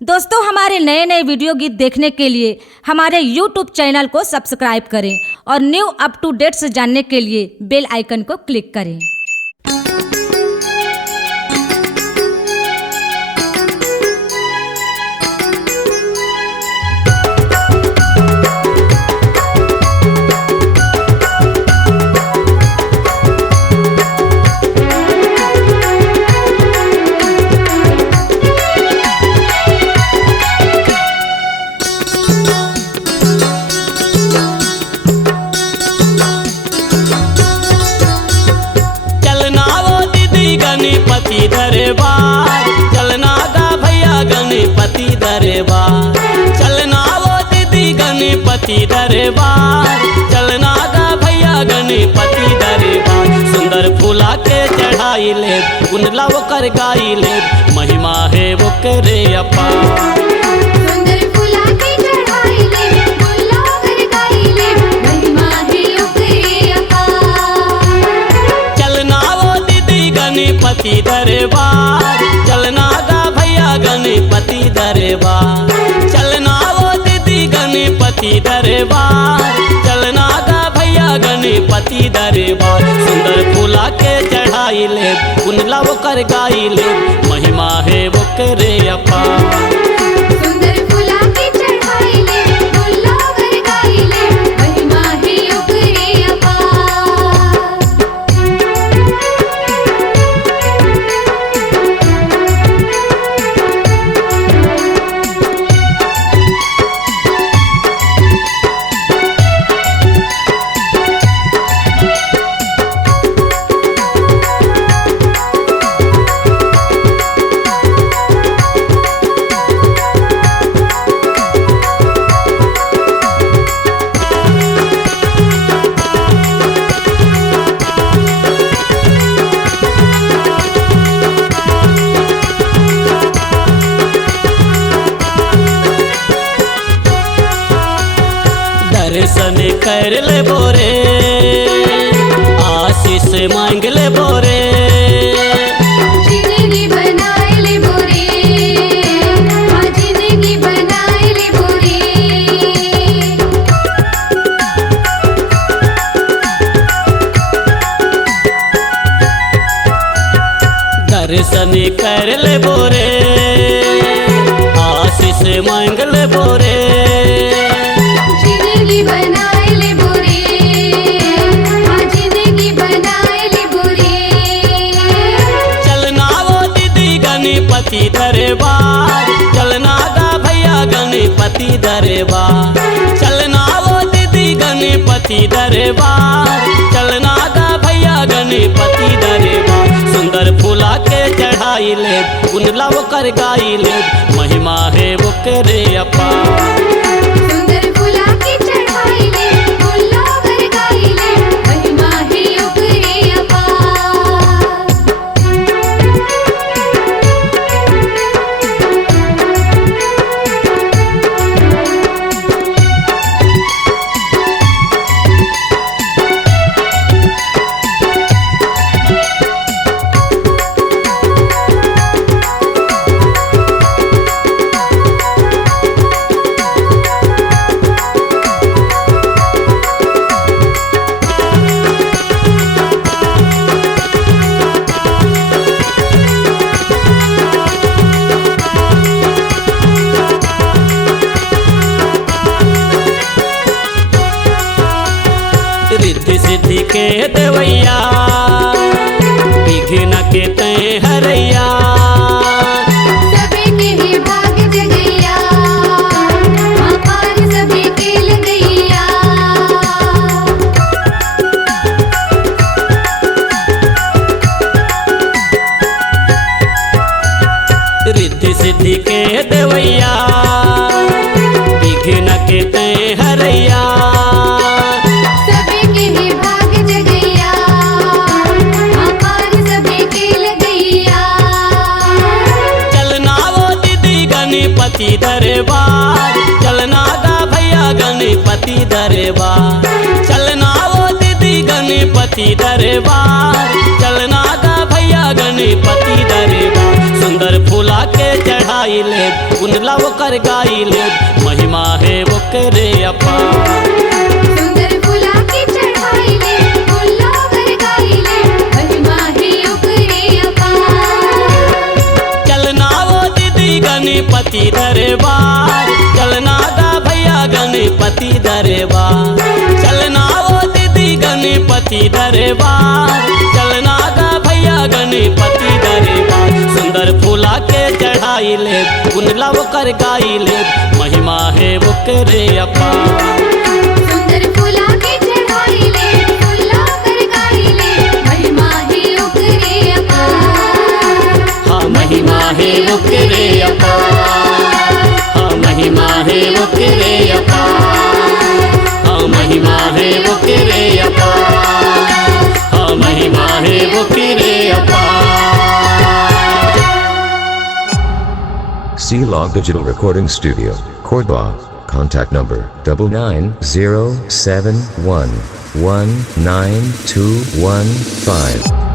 दोस्तों, हमारे नए नए वीडियो गीत देखने के लिए हमारे YouTube चैनल को सब्सक्राइब करें और न्यू अप टू डेट्स जानने के लिए बेल आइकन को क्लिक करें। गणपति दरबार चलना गा भैया गणपति दरबार, चलना वो दीदी गणपति दरबार, चलना गा भैया गणपति दरबार। सुंदर फूला के चढ़ाई ले गुनला वो कर गाई ले, महिमा है वो करे अपार। गणपति दरबार चलना गा भैया गणपति दरबार, चलना वो दीदी गणपति दरबार, चलना गा भैया गणपति दरबार। सुंदर फूला के चढ़ाई ले गुनला वो कर गाई ले, महिमा है वो करे अपार। दर्शन कर ले बोरे आशीष मांग ले बोरे, जिंदगी बनाए ले बोरे, हाँ जिंदगी बनाए ले बोरे। दर्शन कर ले बोरे आशीष मांग ले बोरे, बनाए ले बोरे, हाँ जिंदगी बनाए ले बोरे। चलना वो दीदी गणपति दरबार, चलना गा भैया गणपति दरबार, चलना वो दीदी गणपति दरबार, चलना गा भैया गणपति दरबार। सुंदर फूला के चढ़ाई ले गुनला वो कर गाई ले, महिमा है वो करे अपार। रिद्धि सिद्धि के देवैया विघ्न के तय हरैया, सभी के भी भाग जगैया, हाँ पार सभी के लगैया। रिद्धि सिद्धि के देवैया विघ्न के तय हरैया, गणपति दरबार चलना गा भैया गणपति दरबार, चलना वो दीदी गणपति दरबार, चलना गा भैया गणपति दरबार। सुंदर फूला के चढ़ाई ले गुनला ओकर गाई ले महिमा है ओकरे अपार सुंदर फूला के चढ़ाई ले फूला कर गाई ले महिमा है ओकरे अपार चलना वो दीदी गणपति दरबार चलना गा भैया गणपति दरबार चलना वो दीदी गणपति दरबार चलना गा भैया गणपति दरबार सुंदर फूला के चढ़ाई ले गुनला ओकर गाई ले महिमा है ओकरे अपार सुंदर फूला के चढ़ाई ले फूला कर गाई ले महिमा है ओकरे अपार हाँ महिमा है ओकरे अपार हाँ महिमा है ओकरे अपार हाँ महिमा है ओकरे अपार हाँ महिमा है ओकरे अपार C-Log Digital Recording Studio, Cordoba. Contact number 99071192115.